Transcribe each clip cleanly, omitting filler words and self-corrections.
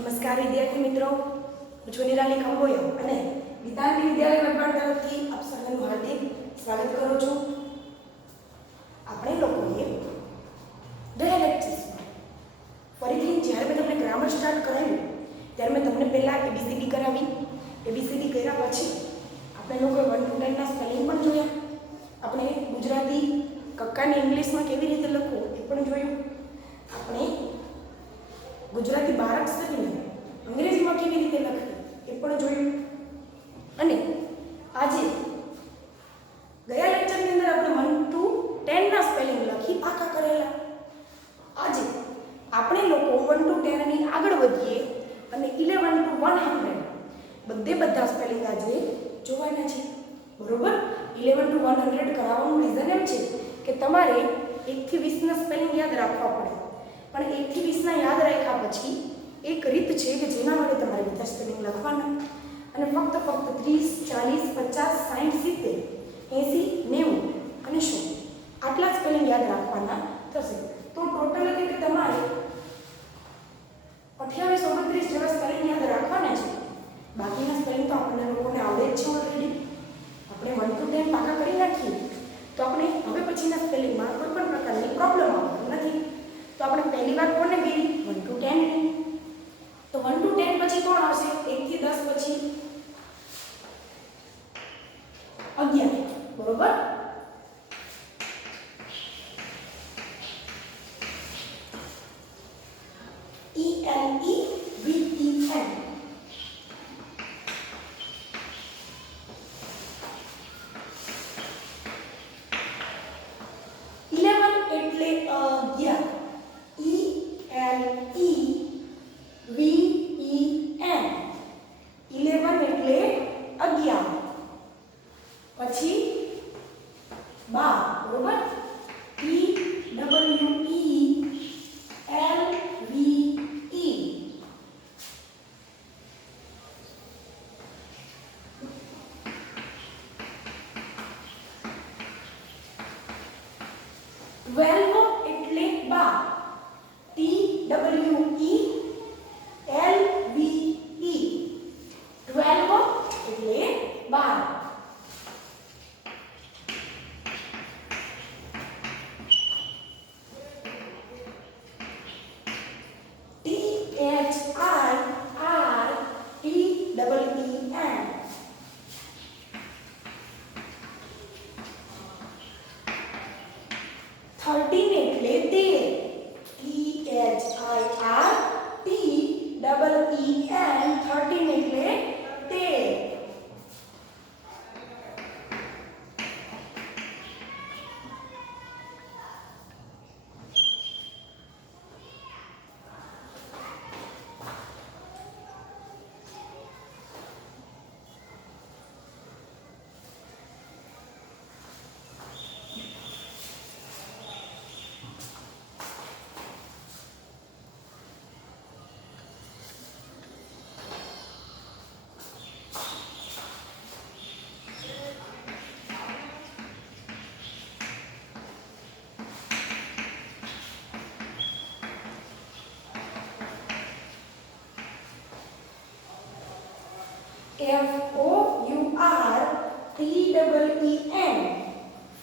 નમસ્કાર વિદ્યાર્થી મિત્રો, હું છું નિરાલી કંબોયા અને વિદ્યાર્થી વિદ્યાલય વઢવાણ તરફથી આપ સર્વનું હાર્દિક સ્વાગત કરું છું. આપણે લોકોએ ગયા લેક્ચર્સમાં ફરીથી જ્યારે મેં તમને ગ્રામર સ્ટાર્ટ કરાવ્યું ત્યારે મેં તમને પહેલાં એબીસીડી કરાવી. એબીસીડી કર્યા પછી આપણે લોકોએ 1 to 10 ના સ્પેલિંગ પણ જોયા. આપણે ગુજરાતી કક્કાને ઇંગ્લિશમાં કેવી રીતે લખવું એ પણ જોયું. આપણે ગુજરાતી 12 અક્ષરને અંગ્રેજીમાં કેવી રીતે લખવું એ પણ જોયું. અને આજે ગયા લેક્ચરની અંદર આપણે 1 to 10 ના સ્પેલિંગ લખી પાકા કરેલા. આજે આપણે લોકો 1 to 10 ની આગળ વધીએ અને 11 to 100 બધા સ્પેલિંગ આજે જોવાના છે. બરોબર? 11 to 100 કરાવવાનું રીઝન એમ છે કે તમારે 1 થી 20 ના સ્પેલિંગ યાદ રાખવા પડે. પણ 1 થી 20 ના યાદ રાખ્યા પછી એક રીત છે કે જેના માટે તમારે બધા સ્પેલિંગ લખવાના અને ફક્ત 30, 40, 50, 60, 70, 80, 90 અને 100 આટલા સ્પેલિંગ યાદ રાખવાના થશે. તો ટોટલ એટલે કે તમારે 28, 29 જેવા સ્પેલિંગ યાદ રાખવાના છે. બાકીના સ્પેલિંગ તો આપણને લોકોને આવડે જ છે ઓલરેડી. આપણે 1 to 10 પાકા કરી નાખીએ તો આપણે હવે પછીના સ્પેલિંગમાં કોઈ પણ પ્રકારની પ્રોબ્લેમ આવતી નથી. તો આપણે પહેલી વાર કોને ગઈ 1 to 10 ની. તો 1 to 10 પછી કોણ આવશે? 1 થી 10 પછી 11. બરોબર? ELEVEN. 11 એટલે 11. ELEVEN. 11 એટલે 11. પછી 12. બરોબર?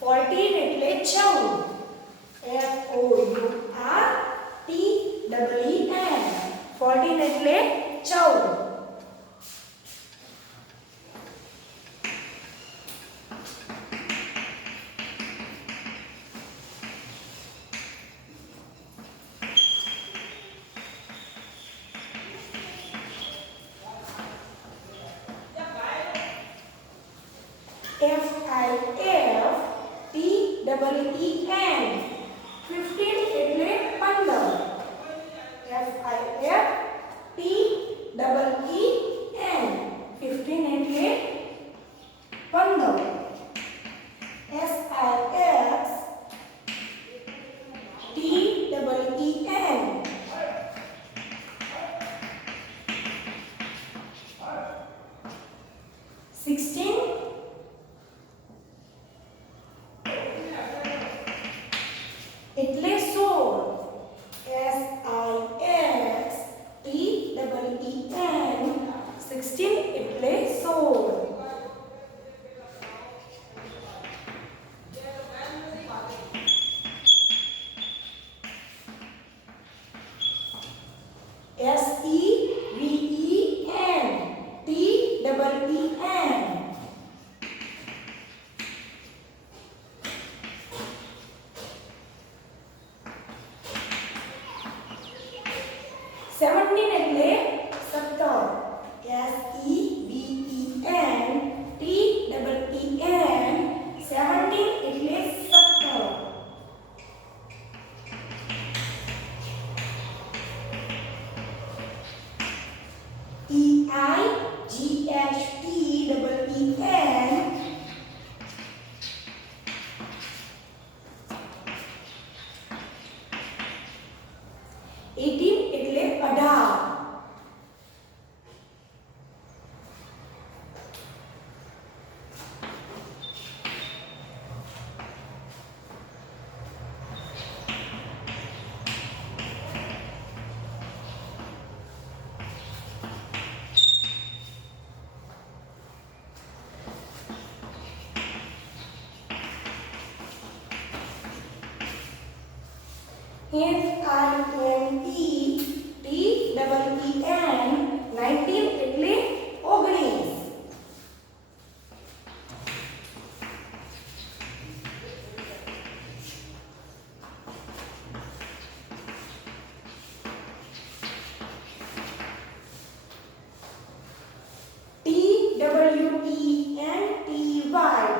FOURTEEN. 14 એટલે 14. FOURTEEN. 14 એટલે 14. એટલે 16. SIXTEEN. 17 એટલે 17 SEVENTEEN એટલે 17 18 એટલે 18 19 એટલે 19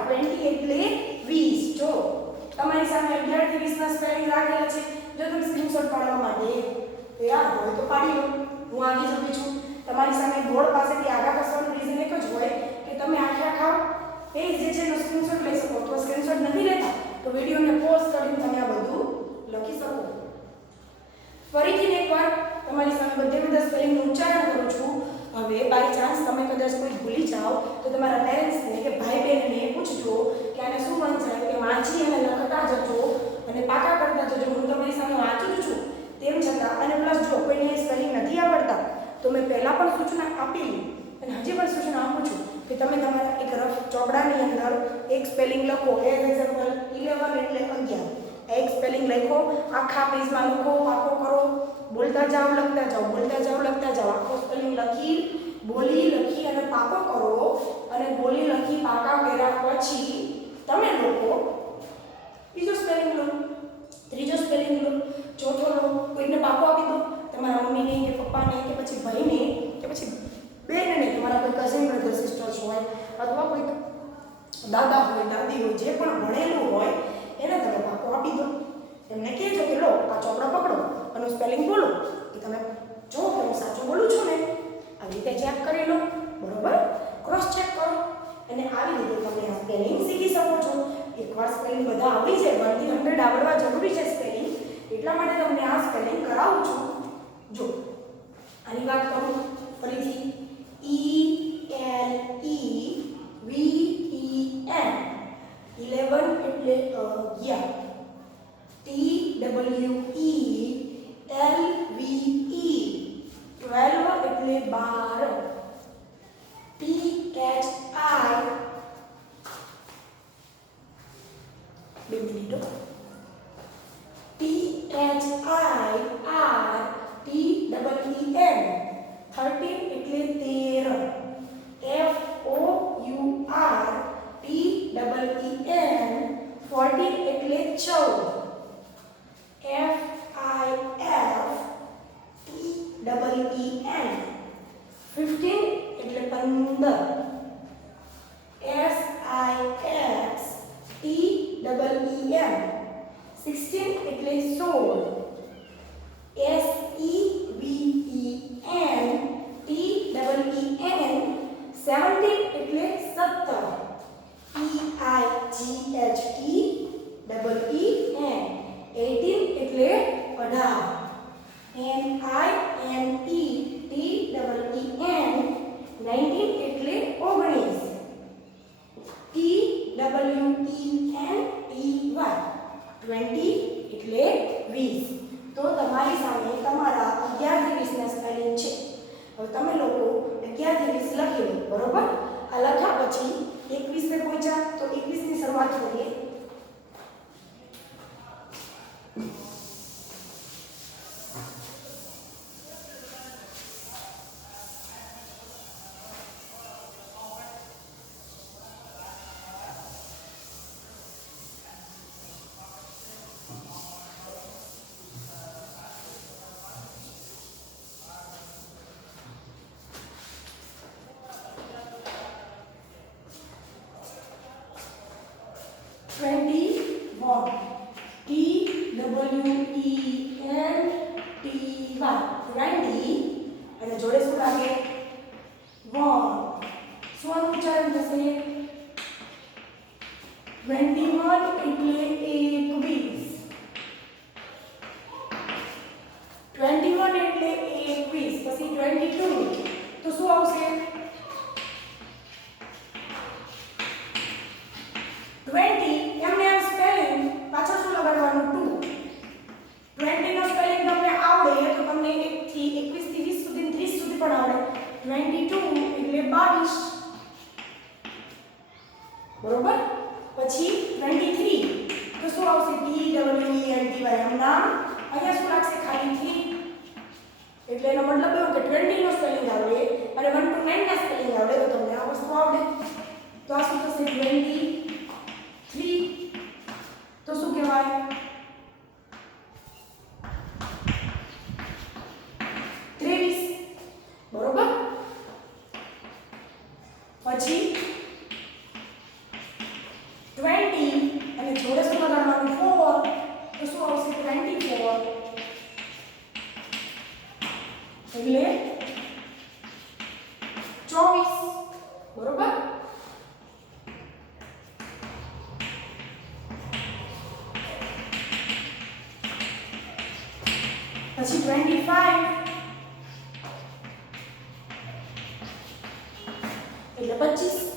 20 એટલે 20 જો તમારી સામે 11 થી 20 ના સ્પેલિંગ રાખેલા છે જો તમે સ્ક્રીનશોટ પાડવા માટે તૈયાર હોય તો પાડી લો હું આગળ જતી છું તમારી સામે બોર્ડ પાસેથી આગળ પાછળનું રીઝન એક જ હોય કે તમે આખા પેજ જે છે એનો સ્ક્રીનશોટ લઈ શકો તો સ્ક્રીનશોટ નથી લેતા તો વિડિયોને પોઝ કરીને તમે આ બધું લખી શકો ફરીથી એકવાર તમારી સામે બધા સ્પેલિંગનું ઉચ્ચારણ કરું છું હવે બાય ચાન્સ તમે કદાચ કોઈ ભૂલી જાઓ તો તમારા પેરેન્ટ્સને કે ભાઈ બહેનને પૂછજો કે આને શું વંચાય કે વાંચી અને લખતા જજો અને પાકા કરતા જજો હું તમારી સામે વાંચું છું તેમ છતાં અને પ્લસ જો કોઈને સ્પેલિંગ નથી આવડતા તો મેં પહેલા પણ સૂચના આપેલી અને હજી પણ સૂચના આપું છું કે તમે તમારા એક રફ ચોપડાની અંદર એક સ્પેલિંગ લખો એઝ એક્ઝામ્પલ 11 એટલે 11 એક સ્પેલિંગ લખો આખા પેજમાં લખો પાકો કરો બોલતા જાઓ લખતા જાઓ બોલતા જાઓ લખતા જાઓ આખો સ્પેલિંગ લખી બોલી લખી અને પાકો કરો અને બોલી લખી પાકા કર્યા પછી તમે લોકો બીજો સ્પેલિંગ લો ત્રીજો સ્પેલિંગ લો ચોથો લો કોઈને પાકો આપી દો તમારા મમ્મીને કે પપ્પાને કે પછી ભાઈને કે પછી બેનને તમારા કોઈ કઝિન બ્રધર સિસ્ટર્સ હોય અથવા કોઈ દાદા હોય દાદી હોય જે પણ ભણેલું હોય એને તમે પાકો આપી દો એમને કહેજો કે લો આ ચોપડા પકડો અને સ્પેલિંગ બોલો કે તમે જો કે હું સાચું બોલું છું ને આવી રીતે ચેક કરી લો બરોબર ક્રોસ ચેક કરો અને આવી રીતે તમે આ સ્પેલિંગ શીખી શકો છો એકવાર સ્પેલિંગ બધા આવડી જાય 1 થી 100 આવડવા જરૂરી છે સ્પેલિંગ એટલા માટે તમને આ સ્પેલિંગ કરાવું છું જો આની વાત કરું ફરીથી ELEVEN 11 એટલે 11 TWELVE 12 THI બે મિનિટો THIRTEN 13 એટલે 13 FOURTEN 14 એટલે 14 FIFTEN 15 એટલે 15 SIXTEN 16 એટલે 16 SEVENTEN 17 એટલે 17 EIGHTEEN 18 એટલે 18 NINETEEN 19 એટલે 19 TWENTY 20 એટલે 20 તો તમારી સામે તમારા 11 થી 20 ના સ્પેલિંગ છે હવે તમે લોકો 11 થી 20 લખી લો બરોબર આ લખ્યા પછી 21 ને પહોંચ્યા તો 21 ની શરૂઆત કરીએ 21 TWENTY અને જોડે શું લાગે 1 શું આનું ઉચ્ચારણ થશે 21 એટલે 21 21 એટલે 21 પછી 22 તો શું આવશે 20 એમને આ સ્પેલિંગ પાછળ શું લગાડવાનું 2 20 નો સ્પેલિંગ તમને આવડે તો તમને 1 થી 21 થી 20 સુધી 30 સુધી પણ આવડે 22 એટલે 22 બરોબર પછી 23 તો શું આવશે TWENTY એમ નામ અહીંયા શું લાગશે ખાલી 3 એટલે એનો મતલબ એવો કે 20 નો સ્પેલિંગ આવડે અને 1 to 9 ના સ્પેલિંગ આવડે તો તમને આ વસ્તુ આવડે તો આ શું થશે 23 તો શું કહેવાય 23 બરોબર પછી 20 અને જોડે શું લગાડવાનું 4 તો શું આવશે 24 એટલે 24 બરોબર પછી 25 એટલે 25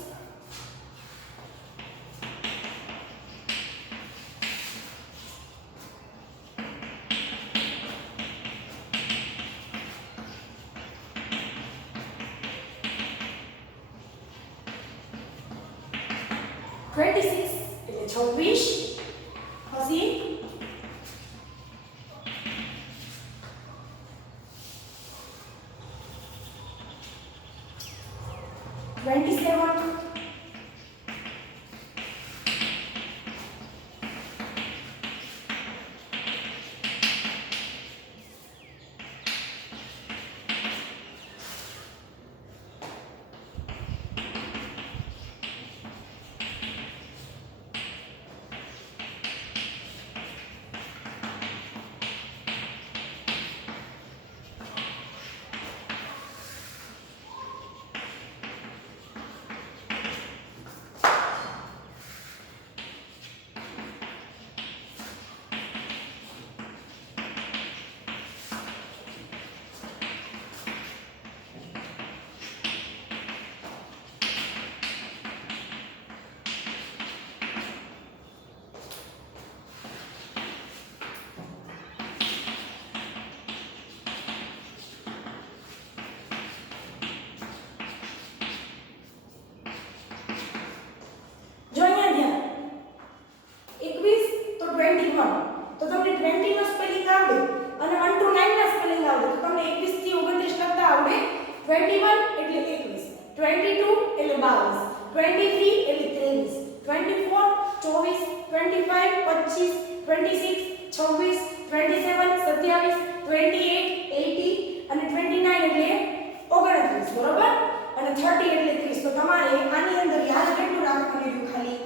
26 એટલે 26 પછી 27 તો તમને 20 નો સ્પેલિંગ આવડે અને 1 to 9 ના સ્પેલિંગ આવડે તો તમને 21 થી 29 લખતા આવડે 21 એટલે 21 22 એટલે 22 23 એટલે 23 24 24 25 26 26 27 27 28 80 અને 29 એટલે 29 બરોબર અને 30 એટલે 30 તો તમારે આની અંદર યાદ કેટલું રાખવાનું રહ્યું ખાલી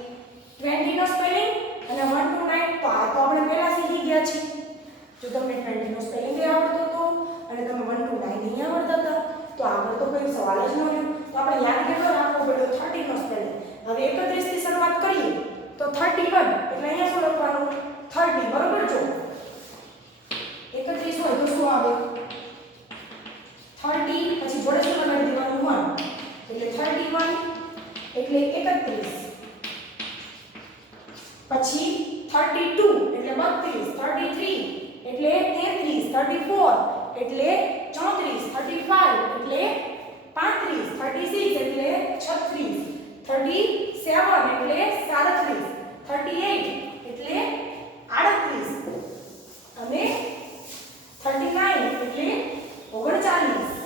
20 નો સ્પેલિંગ અને 1 to 9 તો આ તો આપણે પહેલા શીખી ગયા છીએ જો તમને 20 નો સ્પેલિંગ આવડતો હતો અને તમે 1 to 9 નહીં આવડતા હતા તો આગળ તો કોઈ સવાલ જ ન રહ્યો તો આપણે યાદ કેટલો રાખવો પડ્યો 30 નો સ્પેલિંગ હવે 31 થી શરૂઆત કરીએ તો 31 એટલે અહીંયા શું લખવાનું 30 બરોબર જો 31 હોય તો શું આવે 30 પછી જોડે શું લગાડી દેવાનું 1 એટલે 31 એટલે 31 પછી 32 એટલે 32 33 એટલે 33 34 એટલે 34 35 એટલે 35 36 એટલે 36 37 એટલે 37 38 એટલે 38 અને 39 એટલે 39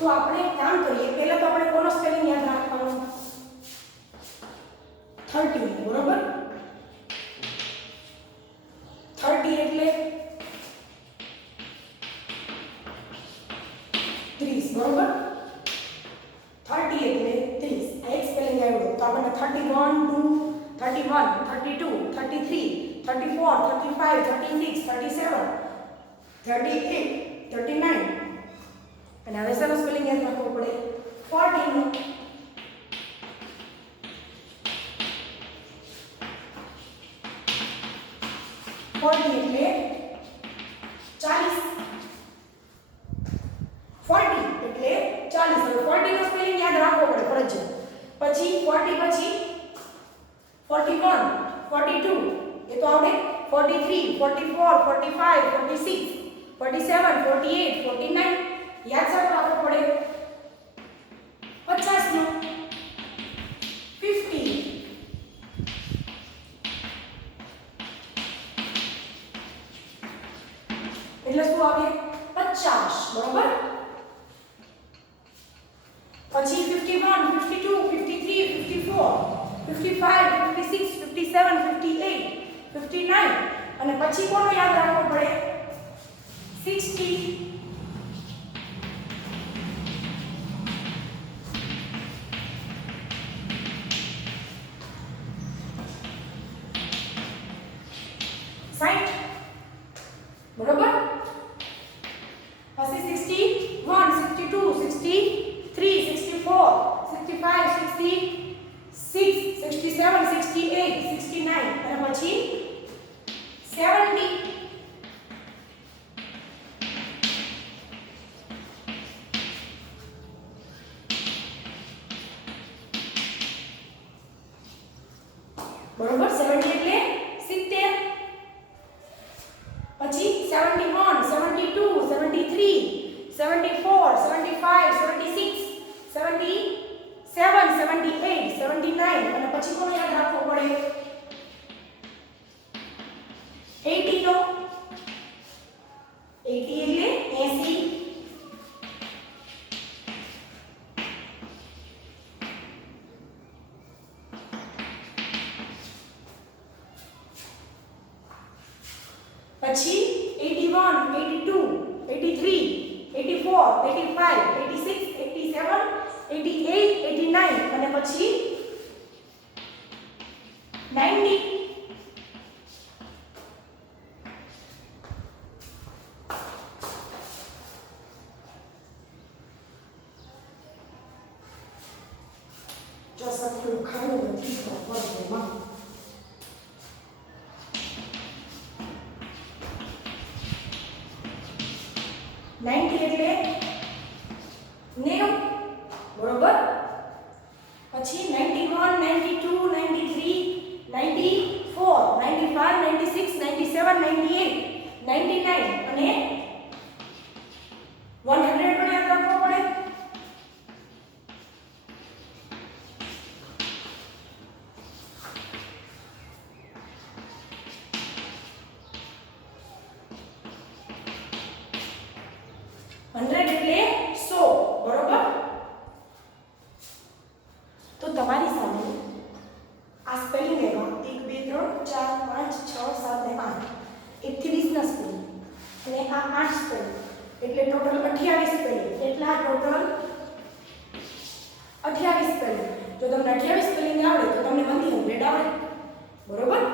તો આપણે એક કામ કરીએ પહેલા તો આપણે કોનો સ્પેલિંગ યાદ રાખવાનો 30 બરોબર બરોબર 30 એટલે 30 આ એક સ્પેલિંગ આવ્યો તો આપણે 31 2 31 32 33 34 35 36 37 38 39 અને હવે શેનો સ્પેલિંગ યાદ રાખવો પડે 40 નો 40 એટલે 40 40 એટલે 40 હવે 40 નો સ્પેલિંગ યાદ રાખવો પડે ફરજિયાત પછી 40 પછી 41 42 એ તો આવડે 43 44 45 46 47 48 49 યાદ સાથે રાખવો પડે 50 નો 50 એટલે શું આવે 50 બરોબર પછી 51 52 53 54 55 56 57 58 59 અને પછી કોનો યાદ રાખવો પડે 60 60 બરોબર પછી 61 62 63 64 65 66 67 68 69 અને પછી 70 બરોબર 70 એટલે 70 પછી 71 72 73 74 75 76 77 78 79 અને પછી કોને યાદ રાખવો પડે 80 નો 80 એટલે 80 પછી 81 82 83 84 85 86 87 88 89 અને પછી 90 જો સાચું ખાવું નથી તો પડે 90 એટલે 90 બરોબર પછી 91 92 93 94 95 96 97 98 99 અને 100 પણ યાદ રાખવો પડે એટલે 100 બરોબર તો તમારી સામે આ સ્પેલિંગ એવા 1 2 3 4 5 6 7 અને 8 1 થી 20 ના સ્પેલિંગ અને આ 8 સ્પેલિંગ એટલે ટોટલ 28 સ્પેલિંગ એટલા ટોટલ 28 સ્પેલિંગ જો તમને 28 સ્પેલિંગ આવડે તો તમને 1 થી 100 આવડે બરોબર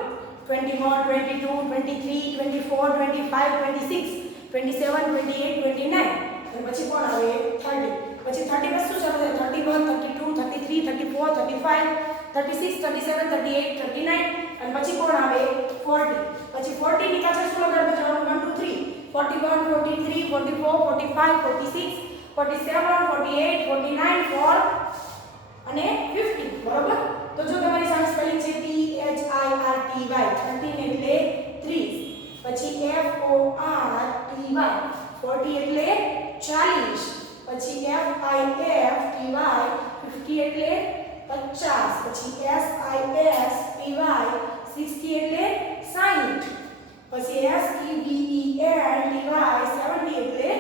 21 22 23 24 25 26 27 28 29 પછી કોણ આવે 30 પછી 30 પર શું ચાલુ થાય 31 32 33 34 35 36 37 38 39 અને પછી કોણ આવે 40 પછી 40 ની પાછળ શું લગાડવું જવાનું 1 2 3 41 43 44 45 46 47 48 49 4 અને 50 બરોબર તો જો તમારી સામે સ્પેલિંગ છે T H I R T Y 13 એટલે 30 પછી F O R T Y 40 એટલે 40 પછી F I F T Y 50 એટલે 50 પછી S I S T Y 60 એટલે 60 પછી S E V E N T Y 70 એટલે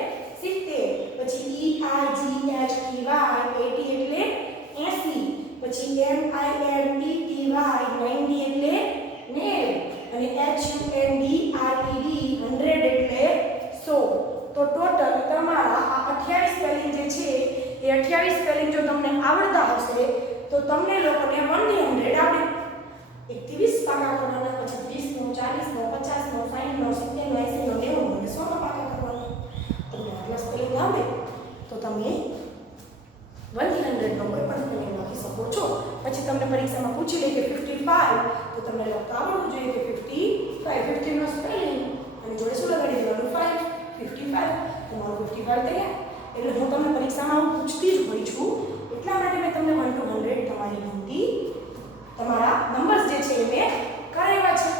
70 પછી E I G H T Y 80 એટલે 80 પછી M I N T T Y 90 એટલે 90 અને H U N D R E D 100 એટલે 100 તો ટોટલ તમારા આ 28 સ્પેલિંગ જે છે એ 28 સ્પેલિંગ જો તમને આવડતા હશે તો તમને લોકોને 1 થી 100 આવડે. 1 થી 20 પાકા કરવાના, પછી 30 નો, 40 નો, 50 નો, 60 નો, 70 નો, 80 નો, 90 નો અને 100 નો પાકા કરવાના. તમને આટલા સ્પેલિંગ આવડે તો તમે 1 થી 100 નો કોઈ પણ સ્પેલિંગ લખી શકો છો. પછી તમને પરીક્ષામાં પૂછી લે કે 55 તો તમને લખતા આવડવું જોઈએ કે 55 50 નો સ્પેલિંગ અને જોડે શું લગાડી દેવાનું 5 55 તમારું 55 તૈયાર. એટલે હું તમને પરીક્ષામાં હું પૂછતી જ હોઈ છું, એટલા માટે મેં તમને 1 to 100 તમારી ગણતી તમારા નંબર્સ જે છે એ મેં કરાવ્યા છે.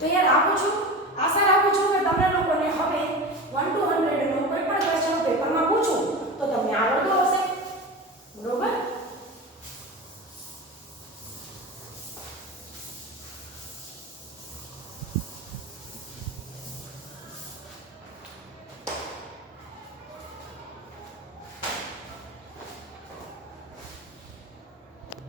તો યાર આપો છો